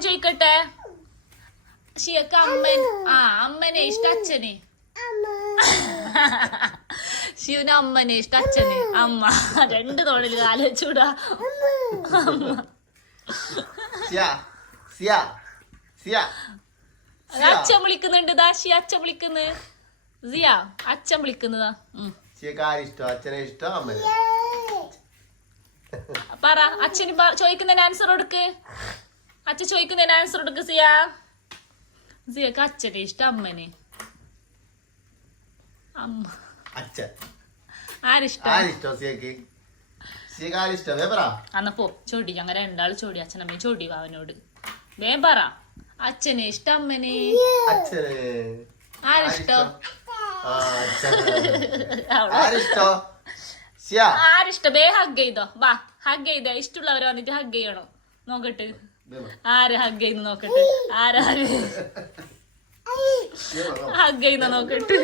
ചോദിക്കട്ടെ ഷിയക്ക് അമ്മൻ അമ്മനെ ഇഷ്ട അച്ഛനെ ശിവന് അമ്മനെ ഇഷ്ട അച്ഛന് അമ്മ രണ്ട് തോളിൽ ആലോചിച്ചൂടാ അമ്മ അച്ഛൻ വിളിക്കുന്നുണ്ട് ദാഷി അച്ഛൻ വിളിക്കുന്നു സിയ അച്ഛൻ വിളിക്കുന്നതാ പറ അച്ഛന് ചോദിക്കുന്നതിന് ആൻസർ കൊടുക്ക് അച്ഛൻ ചോദിക്കുന്നതിന് ആൻസർ കൊടുക്ക് സിയക്ക് അച്ഛനെ ഇഷ്ടം അമ്മനെ അമ്മ ആരിഷ്ടം അന്ന പോ ചോടി ഞങ്ങൾ രണ്ടാള് ചോടി അച്ഛനമ്മ ചോടി അവനോട് വേ പറ അച്ഛനെ ഇഷ്ടം അമ്മനെ ആരിഷ്ടം ആരിഷ്ടം ബേ ഹഗ് ചെയ്തോ വാ ഹഗ് ചെയ്തേ ഇഷ്ടമുള്ളവർ വന്നിട്ട് ഹഗ് ചെയ്യണം നോക്കട്ടെ ആര് ഹഗ് ചെയ്യുന്നു നോക്കട്ടെ ആരാ ഹഗ് ചെയ്യുന്ന നോക്കട്ടെ